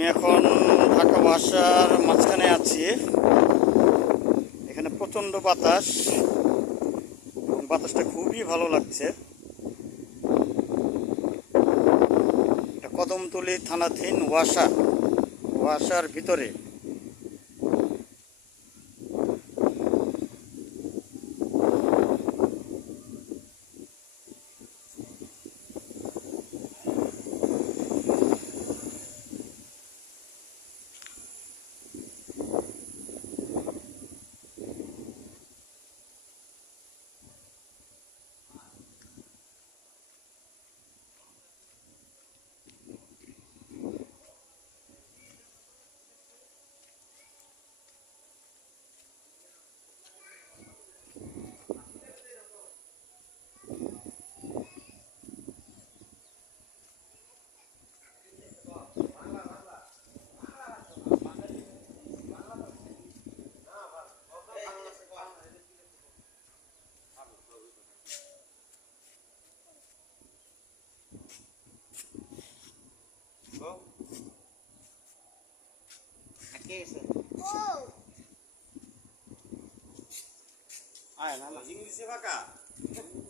আমি এখন ঢাকা বাসার মাঝখানে আছি। এখানে প্রচণ্ড বাতাস। বাতাসটা খুবই ভালো লাগছে। কদমতলি থানাধীন ওয়াসা। ওয়াসার ভিতরে। আয় না না ইংলিশে ফাঁকা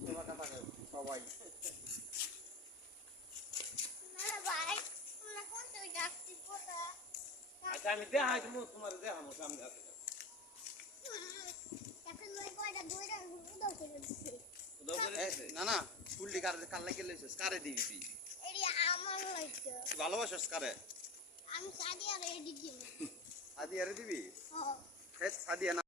তোমাকে থাকে সবাই আচ্ছা আমি দেখাই তুমি তোমার দেখাবো সামনে আছে। না না ফুলটি কার কার লাগে লইছস কারে দিবি তুই ভালোবাসস কারে আমি সাদিয়া রেডি দিই সাদিয়ারে দিবি? সাদিয়া না